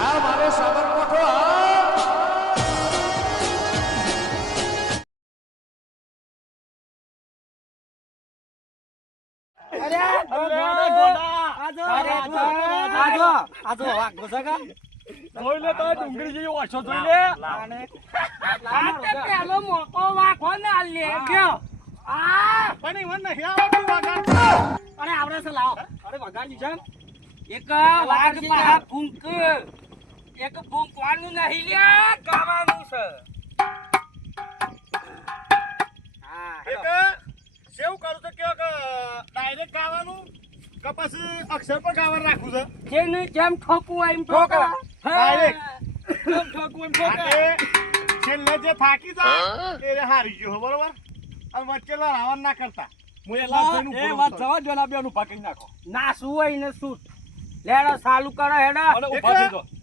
આ મારે સાબરકોઠો પેલો મોકો વાઘો ને લે ગયો અરે આવડે છે લાવો અરે વગાડી છે એક વાઘ પાહા ભૂંક એક ભૂંકવાનું નહીં લ્યા ગાવાનું છે હા સેવ કરું તો કે ડાયરેક્ટ ગાવાનું કે પછી અક્ષર પર ગાવાનું રાખવું છે જેને જેમ ઠોકવું એમ ઠોકા ડાયરેક્ટ જેમ ઠોકવું એમ ઠોકા છેલ્લે જે થાકી જાય તે હારી ગયો બરોબર અને વચ્ચે લડાવવા ના કરતા હું એ વાત જવા દો ના બેનું પાકી નાખો ના શું હોય ને શું લેડો ચાલુ કરો હેડો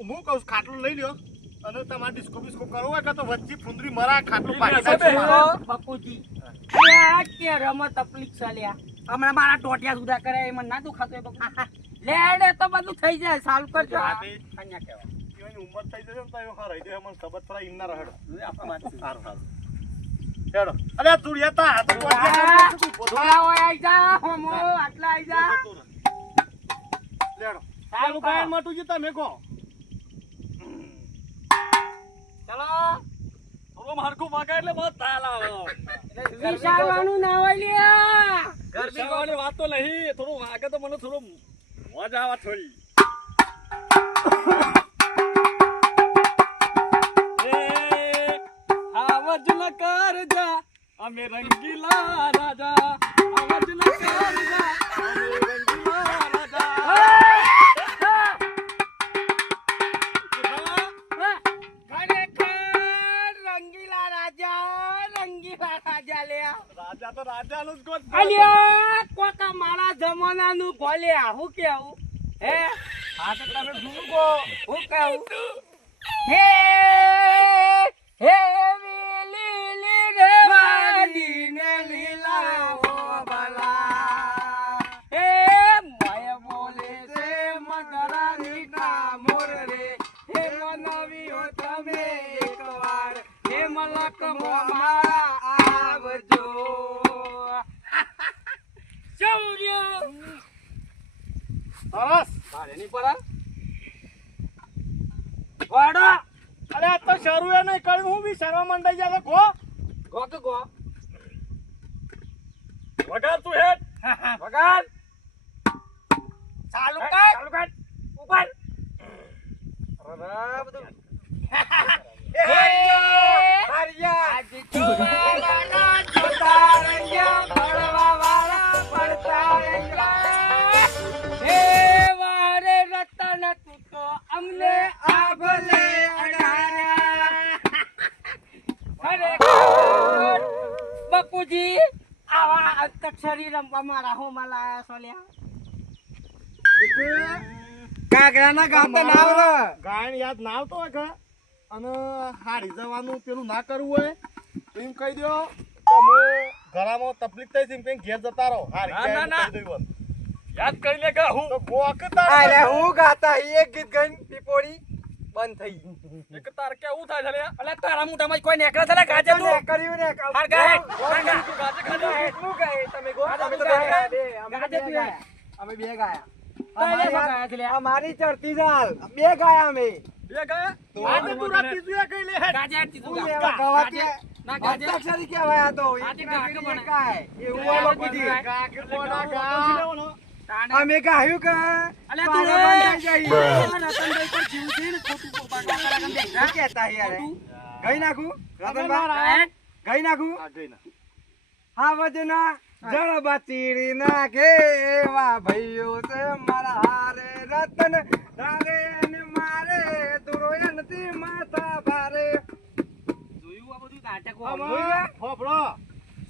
હું કહું ખાટલું લઈ લ્યો અને તમારે ડિસ્કો બિસ્કો કરવો હોય કે તો વચ્ચે ફુંદરી મરા ખાટલું પાકી બાપુજી આ કે રમત તકલીફ ચાલ્યા હમણાં મારા ટોટિયા સુધા કરે એમાં ના દુખાતો એ બાપુ લેડે તો બધું થઈ જાય ચાલુ કરજો અહીંયા કહેવાય એની ઉંમર થઈ જશે ને તો એ હરાઈ દે મને ખબર પડે ઇન્ના રહેડો સારું હેડો અરે તુડિયા તા હાથ થોડા હોય આઈ જા હોમો આટલા આઈ જા લેડો સારું કાય મટુજી તમે કહો ચલો થોડો મારકો વાગા એટલે મત તાલ આવો વિશાળવાનું ના હોય લ્યા ગરમી વાત તો નહીં થોડું વાગે તો મને થોડું મજા આવા થોડી આવાજ ન કરજા અમે રંગીલા રાજા આવાજ ન કરજા અમે રંગીલા રાજા રંગીલા રાજા લ્યા રાજા તો રાજાનું જ ગોત અલ્યા કોકા મારા જમાનાનું ભોલ્યા હું કેવું હે હા તો તમે ભૂગો હું કેવું હે હે લીલી રે વાડી ને લીલા ઓ બલા હે માય બોલે છે મગરાની ના મોર રે હે મનવીઓ તમે એકવાર હે મલક મારા આવજો સૌર્ય સરસ એની પર વાડા અરે આ તો શરૂ એ નહીં કર્યું હું બી શરવા મંડાઈ જાય ગો ગો કે ગો વગાડ તું હેડ વગાડ ચાલુ કર ઉપર અરે બધું હરિયા ચોરાના જોતા રંગ્યા પડવા વાળા પડતા રંગ્યા હે વારે રતન તું તો અમને આભલે અડાર્યા બાપુજી આવા અંતક્ષરી રમવા મારા હો મલાયા સોલ્યા કાગરાના ગાતા ના આવડે ગાયન યાદ ના આવતો હોય કે અને હારી જવાનું પેલું ના કરવું હોય તો એમ કહી દો કે હું ઘરમાં તકલીફ થઈ છે એમ કઈ ઘેર જતા રહો હારી યાદ કરી લે કે હું તો ગોકતા અરે હું ગાતા એક ગીત ગાઈને પીપોડી બંધ થઈ એક તાર કે હું થાય છે લે અલે તારા મોઢામાં કોઈ નેકળે છે લે ગાજે તું કર્યું ને હાર ગાય ગાજે ખાજે એટલું ગાય તમે ગો અમે તો ગાજે તું અમે બે ગાયા અમારી ચડતી જાલ બે ગાયા અમે બે ગયા આજે તું રાતી તું કઈ લે ગાજે તું ગાજે ના ગાજે અક્ષરી કહેવાય આ તો આજે ગાકે કાય એવું વાળો કીધી ગાકે કોના ગા અમે ગાયું કે અલે તું બંધ થઈ જાય રતનભાઈ પર જીવતી ને ખોટું બાકા કરાગમ દેખા કહેતા યાર ગઈ નાખું રતનભાઈ ગઈ નાખું હા વજના જળ બચીડી નાખે એવા ભાઈઓ છે મારા હારે રતન ધારે ને મારે દુરોયનથી માથા ભારે જોયું આ બધું નાટકો ફોફડો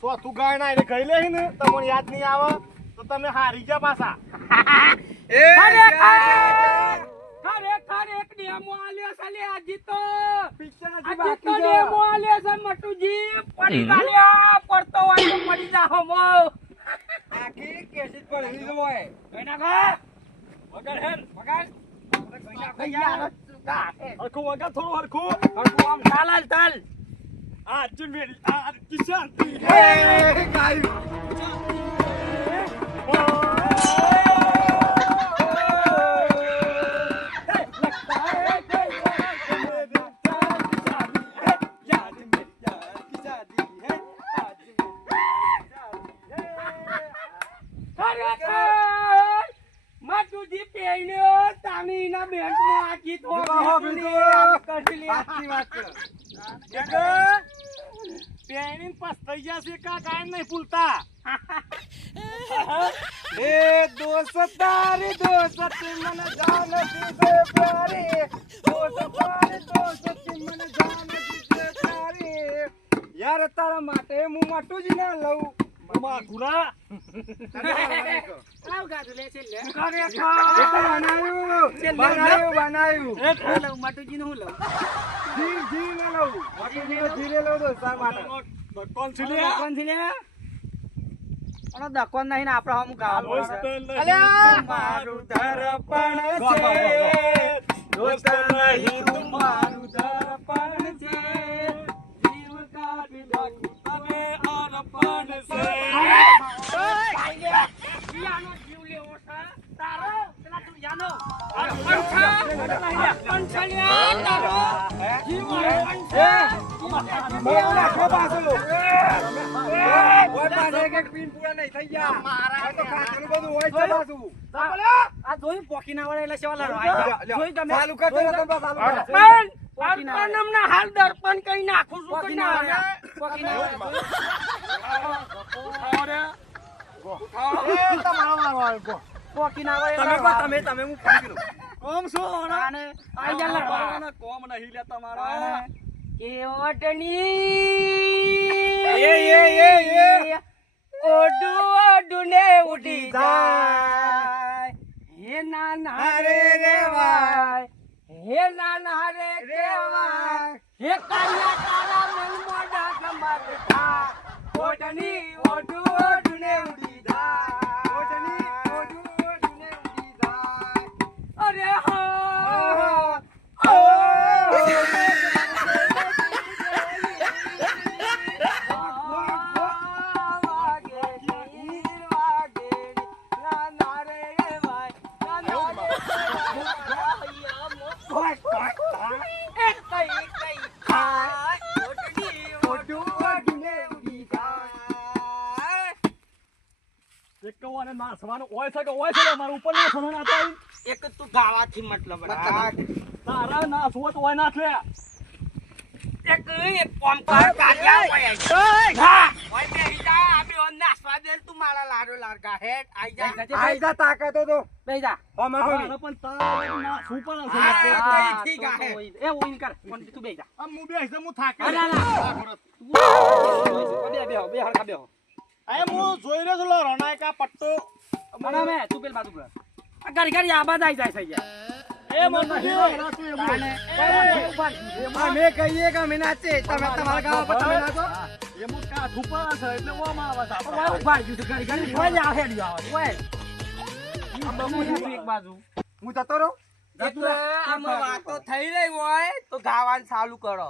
ચોથું ગાય ના એટલે ગઈ લે ને તમને યાદ નહીં આવે તો તમે હારી જા પાછા ખરેખર એક ડેમો આલ્યો છે લે આજી તો ડેમો આલ્યો છે મટુજી પડી ગાલ્યા પડતો હોય તો પડી જા હમો આખી કેસી પડી હોય કઈ નાખો વગર હેર વગર કઈ નાખો યાર હરખું વગર થોડું હરખું આમ તાલ હાલ તાલ आज मेरी आज की शांति એ ગાયું સાચી વાત છે પેણીન પસ્તાઈ ગયા છે કા કાયમ નહીં ભૂલતા એ દોસ્તારી દોસ્તી મને જાન દીધે પ્યારી દોસ્તારી દોસ્તી મને જાન દીધે પ્યારી યાર તારા માટે હું માટું જ ના લઉં મમા ગુરા આવ ગાધું લે છે લે બનાયું લઉં માટુજીનું હું લઉં જી ના લઉં જીરે લઉં દોસ્તાર માટે કોણ છે કોણ છે લે અનો દકોન નહીં ને આપણે હમ ગાવા અલ્યા મારું દર્પણ છે દોસ્ત નહીં તમારું દર્પણ છે જીવ કાઢી નાખું તને અર્પણ છે યાનો જીવ લેવો છે તારો પેલા તું યાનો આ જોઈ પોકી ના વળે એટલે સેવા લડવા જોઈ તમે અર્પણમના હાલ દર્પણ કઈ નાખું છું કઈ ના પોકી ના પોકી ના વળે તમે હું ફોન કર્યો કોમ છો આને આઈ જા લડવા કોમ નહીં લે તમારા કે ઓટણી ઓડુ ઓડુ ને ઉડી જાય હે નાના રે રેવાય હે નાના રે રેવાય હે કાયા તારા મન મોઢા ગમત થા ઓટણી ઓડુ ઓડુ ને ઉડી જાય ઓટણી ઓડુ ઓડુ ને ઉડી જાય અરે હા એકવાને નાસવાનું ઓય છે કે ઓય છે મારા ઉપર નાસવાનું ના થાય એક તું ગાવાથી મતલબ તારા નાસવો તો ઓય નાખ લે એક કોમ કર કાઢ્યા હોય હા ઓય બે જા આબે ઓન નાસવા દે તું મારા લાડો લારગા હેડ આઈ જા તાકાતો તો બે જા આમાં હોય તારા પણ તારા નાસવું પણ હશે ઠીક આ એ ઓઈન કર કોણ તું બે જા આમ હું બેસ હું થાકે અરે ના બે હરખા બે આય હું જોઈ રહ્યો છું લો રોનાયકા પટ્ટો મને મે તું પેલ બાજુ કર આ ગાડી ગાડી આબાદ આઈ જાય છે એ મન નહીં અમે કહીએ કે અમે નાચે તમે તમારા ગાવા પર તમે નાચો એ મુ કા થુપા છે એટલે ઓમાં આવે છે ઓય ઉભા ગયું છે ગાડી ગાડી ઓય જા હેડ જાવ ઓય આ બમુ એક બાજુ હું જતો રહું આમ વાતો થઈ રહી હોય તો ગાવાનું ચાલુ કરો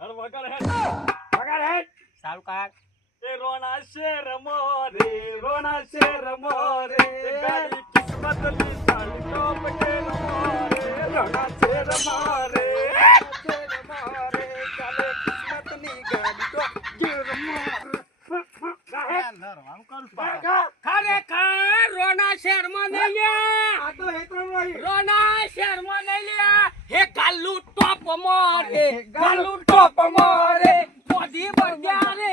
હર વગર હે ચાલુ કર એ રોના શેર મોરે રોના શેર મોરે ગાડી કિસ્મત લી સાલી ટોપ કે મોરે રોના શેર મોરે ચાલે કિસ્મત ની ગાડી તો ગેર મોરે ખરેખર રોના શહેરમાં નહીં લ્યા આ તો હેતરમ રહી રોના શહેરમાં નહીં લ્યા હે ગાલુ ટોપ મોરે ગાલુ ટોપ મોરે બોધી બળ્યા રે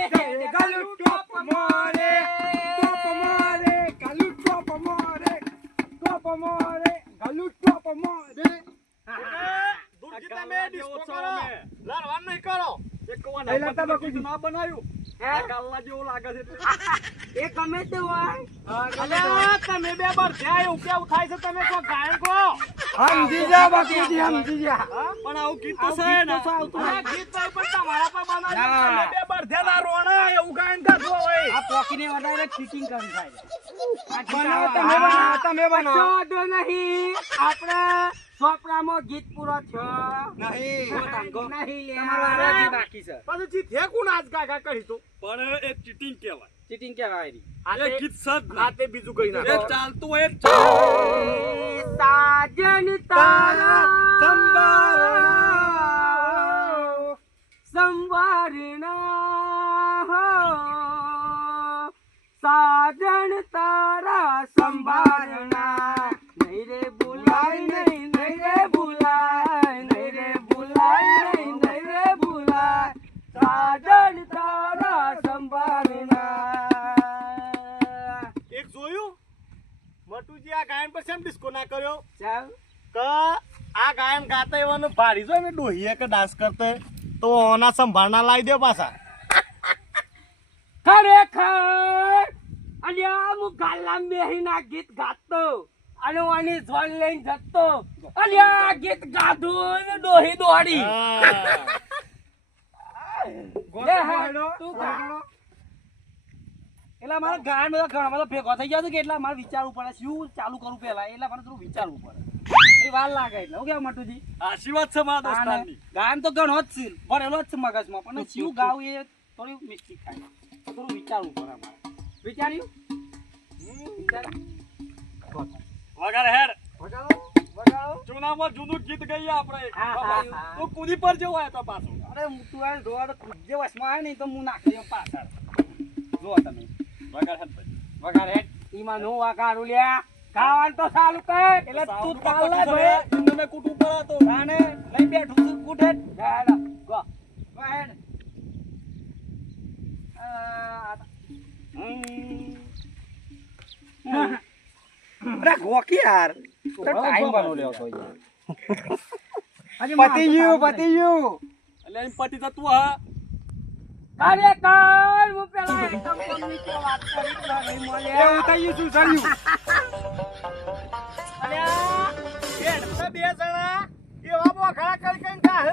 ગાલુ ટોપ મોરે ગાલુ ટોપ મોરે ગાલુ ટોપ મોરે દુર્ગી તમે ડિસ્કો કરો લડવાનું નહીં કરો એક કોણ પહેલા તમે કીધું. ના બનાવ્યું હે? આ ગાલ્લા જેવું લાગે છે એટલે. એ ગમે તે હોય અલ્યા તમે બે બરધ્યા એવું કેવું થાય છે તમે કોઈ ગાયન કહો સમજી જા બાપુજી સમજી જા હા? પણ આવું ગીત તો આવું છે ગીત ને તો છે, આવતું આ નથી. ગીત તો પણ તમારા પર બનાવ્યું. ના. તમે બે બરધ્યા ના રોણા એવું ગાયન ગાતો હોય આ પોકીને વધારે ફિટિંગ કરી થાય બનાવો તમે બનાવો કશો વાંધો નહીં આપણે ચોપડામાં ગીત પૂરો થયો નહીં નહીં લે. તમારો આરાજી બાકી છે પછી જીતે કોણ આજ ગાગા કરી તો પણ એ ચીટિંગ કહેવાય. ચીટિંગ કેવાય રી એ ગીત સજ ના. આ તે બીજું કઈ ના એ ચાલતું હોય એ જ સાજન તારા સંવારણા હો, સાજન તારા સંભારણા નહીં રે ભૂલાય નહીં નહીં રે ભૂલાય નહીં રે ભૂલાય નહીં નહીં રે ભૂલાય સાજન તારા સંભારણા. એક જોયું મટુજી આ ગાયન પર કેમ ડિસ્કો ના કર્યો ચાલ કે આ ગાયન ગાતા એવાનું ભાડી જો ને ડોહીએ કે ડાન્સ કરતે તો ઓના સંભાળના લાવી દે પાછા ખરેખર અલ્યા હું ગાલામ બેહીના ગીત ગાતો અને વાની ઝોન લઈને જતો અલ્યા ગીત ગાધું ને ડોહી દોડી લે હા, તું ગા. એટલે મારા ગાયન બધા ઘણા બધા ભેગો થઈ ગયા કે એટલે મારે વિચારવું પડે શું ચાલુ કરવું પહેલા એટલે મને થોડું વિચારવું પડે એ વાર લાગે એટલે હું કેવું મટુજી આશીર્વાદ છે મારા દોસ્તારની. ગાયન તો ઘણો જ છે ભરેલો જ છે મગજમાં પણ શું ગાવું એ થોડી મિસ્ટેક થાય થોડું વિચારવું પડે મારે વિચાર્યું વગાડ હેડ. વગાડો જૂનામાં જૂનું ગીત ગઈએ આપણે. હા, હા, હા. તું કૂદી પર જેવો આવ્યો પાછો. અરે તું આ રોડ જે વસમાં આવે ને તો હું નાખી દઉં પાછળ જો તમે વગાડ હેડ ભાઈ. વગાડ હેડ ઈમાં નો વાગાડું લ્યા ગાવાનું તો ચાલુ કર એટલે તું સાઉન્ડ ચાલ પર ભાઈ ઇન્દને કૂટું પડે તો. આને લઈ બેઠું છું કૂઠે હેડ ગો ગો હેડ અરે ગોકી યાર ટાઈમ બનો લેવો તો પતી ગયું એટલે એમ પટી જતું હા. ખરેખર હું પેલા એકદમ ગમની વાત કરી તો નહીં મળે એવું થઈ ગયું શું થયું અલ્યા એ બે જણા એવા બોખડા કરી કરીને કાહ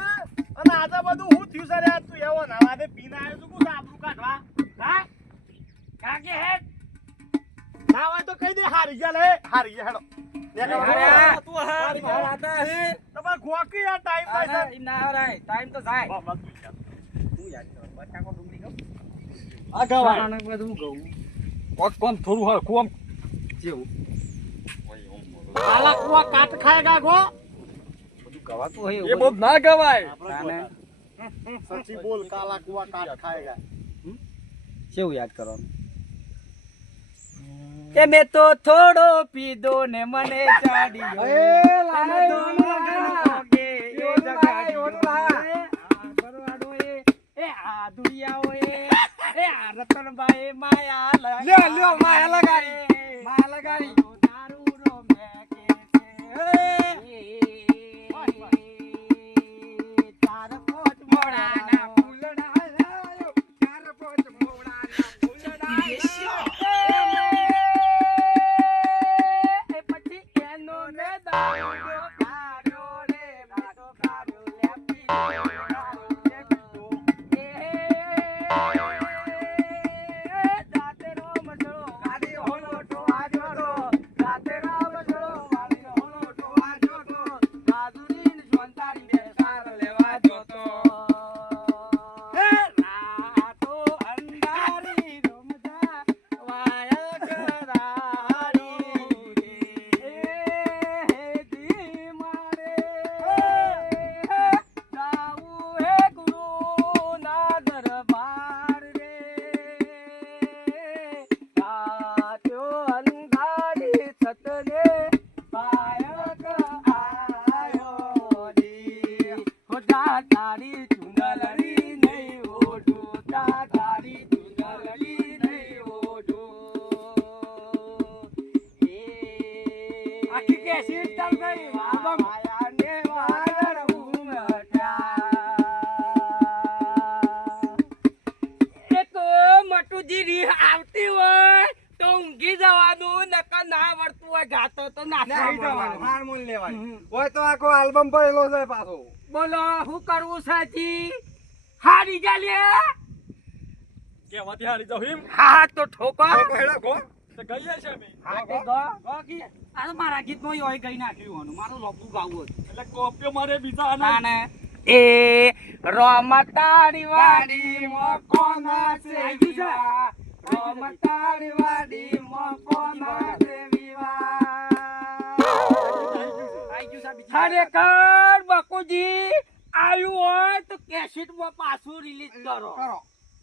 અને આજે બધું હું થયું છે રે તું એવો નવાદે પીને આવ્યો છું કુછ આબરૂ કાઢવા હા કાકે હેડ ના હોય તો કહી દે હારી ગયા લે હારી ગયા હેડો તું હા. તમાર ગોકી આ ટાઈમ પાસ ટાઈમ તો જાય આ ગવાય બધું ગયું કોમ થોડું હરખું આમ જેવું આલા કુવા કાટ ખાયગા ગો બધું ગવાતું હોય એ બધું ના ગવાય. સચ્ચી બોલ કાલા કુવા કાટ ખાયગા કેવું યાદ કરવાનું કે મેં તો થોડો પીધો ને મને ચાડ્યો રતનભાઈ માયા લ્યો માયા લગાડી દારૂ રો મેં કે ચાર પોચ મોડાના ફૂલડા લાયો ચાર પોચ મોડાના ફૂલડા પછી એનો મે દારૂ કાઢ્યો રે બાટો કાઢ્યો લેપી તારી ચુંદલડી નહીં ઓઢો તારી ચુંદલડી નહીં ઓઢો આખી કેસેટ ચાલ ગઈ આલબમ માયાને વાદળ ઉમટ્યા એક મટુજી રી આવતી હોય તો ઊંઘી જવાનું નકર ના આવડતું હોય ગાતો તો નાખવાનું હાર્મોન લેવાનું હોય તો આખો આલ્બમ પડેલો છે પાછો બોલો શું કરવું સાચી હારી જા લે કેવાથી હારી જાવ એમ. હા તો ઠોકો હેડો ગો તો ગઈએ છે અમે. હા તે આ તો મારા ગીતમાં ય હોય ગઈ નાખ્યું હોનું. મારું લોપું ગાવું હતું. એટલે કોપીઓ મારે બીજા ના આના. ને એ રમતાડી વાડી મકોના છે વિવા રમતાડી વાડી મકોના છે વિવા ખરેખર બકુજી આવ્યું હોય તો કેસેટમાં પાછું રિલીઝ કરો.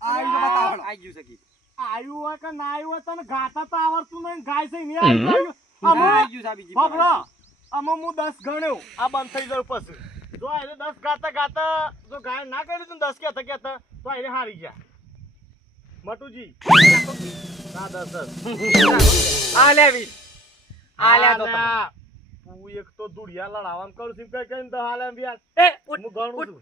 આઈ ગયું છે ગીત. આયુ હોય કે ના આયુ હોય તને ગાતા તો આવડતું નહીં ગાય છે નહીં આવડતું. અમો આઈ ગયું છે આ બીજી બાપરા અમો હું 10 ગણ્યો આ બંધ થઈ જાય પછી જો એને 10 ગાતા ગાતા જો ગાય ના કરી તો 10 કહેતા કહેતા તો એને હારી ગયા મટુજી ના 10 આ લેવી આ લે તો તમે. તું એક તો દુડિયા લડાવવાનું કરું છું કઈ કઈ તો હાલે બિયાર એ હું ગણું છું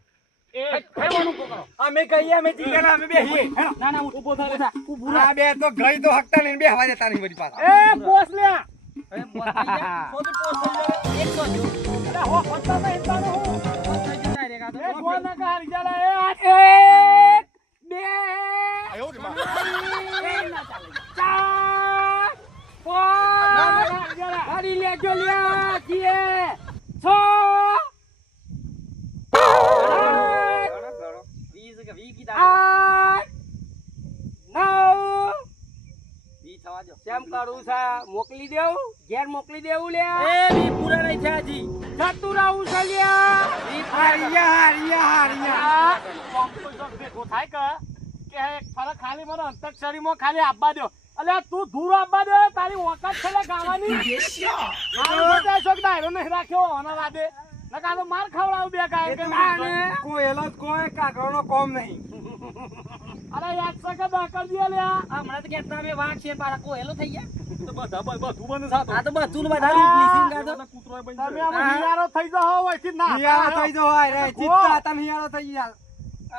અમે કહીએ અમે જીગેલા અમે બેહીએ. ના ના ઊભો થા ઊભું આ બે તો ગઈ તો હકતા લઈને બે હવા દેતા નહીં વળી પાછા. એ પોસ લ્યા એ બોલ થઈ જા. સોની પોસ્ટ થઈ જાય. એક સો જો. અરે હો ખોટા તો હિંદાનો હું પોસ્ટ થઈ જાય direct આ તો. એ ગો ના કા હારી જાલા એ આ એક બે આયો રે માં ચાર પાંચ ગાડી લેજો લ્યા છીએ છ આઠ નવ કેમ કરું છે મોકલી દેવું ઘેર મોકલી દેવું લ્યા એ બી પૂરા નહીં થયા જી જતું રહું છે લ્યા હારિયા. ભેગો થાય કે એક ફરક ખાલી મને અંતક્ષરીમાં ખાલી આપવા દો અલ્યા તું ધૂર આપવા દે તારી વખત છે લે ગાવાની મારો બધા શોખ ડાયરો નહીં રાખ્યો આના વાદે નકા તો માર ખવડાવું બે ગાય કે ના કોયલો જ કોઈ કાકરોનો કોમ નહીં. અરે યાદ છે કે દા કરી દે લ્યા હમણાં તો કહેતા બે વાઘ છે પાછા કોયલો થઈ ગયા તો બધા બધું બંધ થાતો. આ તો બધું બધા રૂપ લીસીને ગાતો. કૂતરો બની તમે જાય. આમ હિયારો થઈ જાઓ હોયથી ના હિયારો થઈ જો હાય રે ચિત્તા તને હિયારો થઈ ગયા.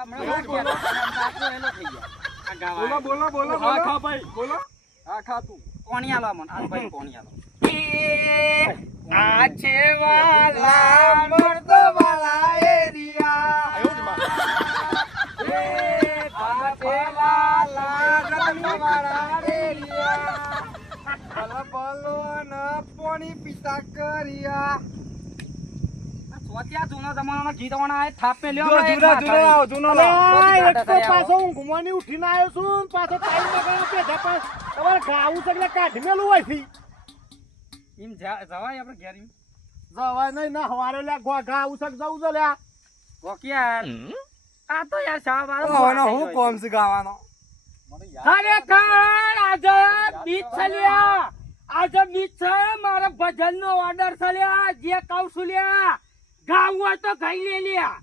હમણાં વાઘ કહેતા કોયલો થઈ ગયા આ ગાવા બોલો હા ખા ભાઈ. બોલો. હા ખા તું. કોણી આલો મન આ ભાઈ કોણી આલો આ છે વાલા મર્દો વાલા એરિયા આયો રે માં આ છે વાલા રતનવાળા એરિયા બલો ન પોણી પિતા કર્યા. સોત્યા જૂનો જમાનાનો ગીતવાના આ થાપે લ્યો જૂનો લાવો. અલ્યા, એક તો પાછો હું ઘુમાની ઉઠીને આવ્યો છું પાછો ટાઈમ બગાડ્યો પેધા પાસ તમારે ગાવું છે એટલે કાઢી મેલું હોય થી એમ જવાય આપણે ઘેર એમ જવાય નહીં ના હવારે લ્યા ગાવું છે જવું છે લ્યા વોકિયાર આ તો યાર શાહ ઓનો હું કોમ છે ગાવાનો. ખરેખર આજે બીચ છલ્યા આજે બીચ છે મારા ભજન નો ઓર્ડર છલ્યા જે કહું છું લ્યા ગાવું હોય તો ગઈ લે લ્યા